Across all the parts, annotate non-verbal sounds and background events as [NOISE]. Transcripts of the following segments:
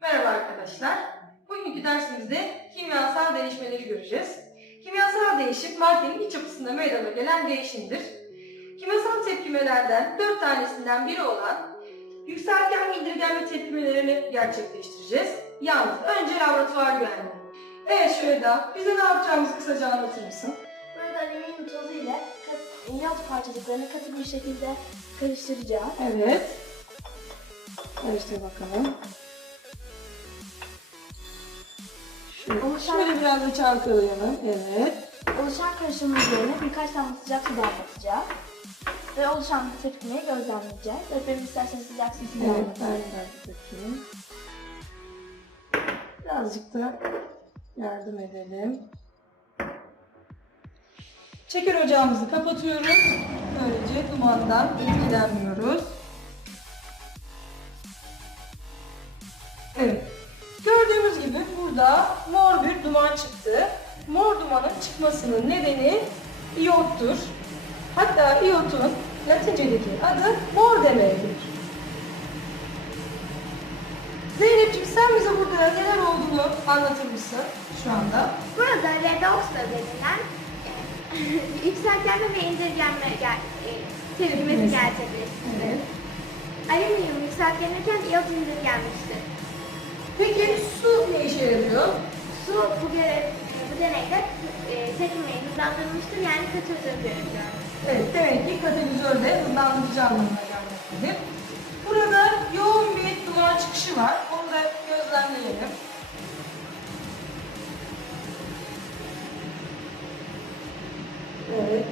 Merhaba arkadaşlar. Bugünkü dersimizde kimyasal değişmeleri göreceğiz. Kimyasal değişim maddenin iç yapısında meydana gelen değişimdir. Kimyasal tepkimelerden dört tanesinden biri olan yükseltgen ve indirgenme tepkimelerini gerçekleştireceğiz. Yalnız önce laboratuvar güvenliği. Evet Şöyle bize ne yapacağımızı kısaca anlatır mısın? Burada alüminyum tozu ile iyot parçacıklarını katı bir şekilde karıştıracağım. Evet. Karıştır bakalım. Oluşan- şöyle biraz da çalkalayalım. Evet. Oluşan karışımın üzerine birkaç damla sıcak su damlatacağım. Ve oluşan tepkimeyi gözlemleyeceğiz. Öğretmenim isterseniz sıcak su Evet, evet. ben biraz dökeyim. Birazcık da yardım edelim. Şeker ocağımızı kapatıyoruz. Böylece dumandan etkilenmiyoruz. Evet. Burada mor bir duman çıktı. Mor dumanın çıkmasının nedeni iyottur. Hatta iyotun Latincedeki adı mor demektir. Zeynep'ciğim sen bize burada neler olduğunu anlatır mısın şu anda? Burada redox da denilen e, [LAUGHS] yükseltgenme ve indirgenme ger- e, tepkimesi gerçekleştirir. Evet. Alüminyum yükseltgenirken iyot indirgenmiştir. Peki su bu, görev, bu deneyde e, tepkimeyi hızlandırmıştır yani katalizör görünüyor. Evet, demek ki katalizörde hızlandırıcı anlamına gelmektedir. Burada yoğun bir duman çıkışı var. Onu da gözlemleyelim. Evet.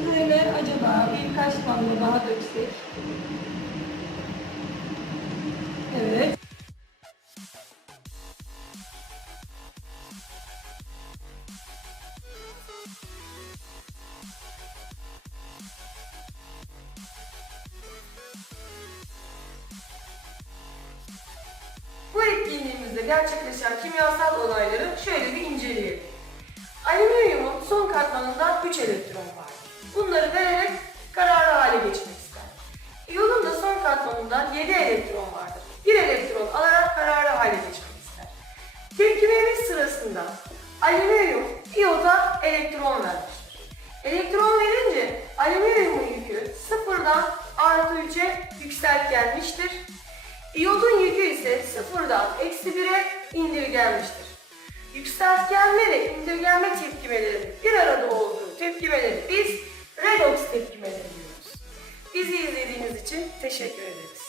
Üzerine acaba birkaç damla daha döksek? Gerçekleşen kimyasal olayları şöyle bir inceleyelim. Alüminyumun son katmanında 3 elektron var. Bunları vererek kararlı hale geçmek ister. İyonun da son katmanında 7 elektron vardır. 1 elektron alarak kararlı hale geçmek ister. Tepkimemiz sırasında alüminyum iyota elektron vermiştir. Elektron verince alüminyumun yükü sıfırdan artı 3'e yükseltgenmiştir. İyodun yükü ise sıfırdan eksi 1'e indirgenmiştir. Yükseltgenme ve indirgenme tepkimeleri bir arada olduğu tepkimeleri biz redox tepkimeleri diyoruz. Bizi izlediğiniz için teşekkür ederiz.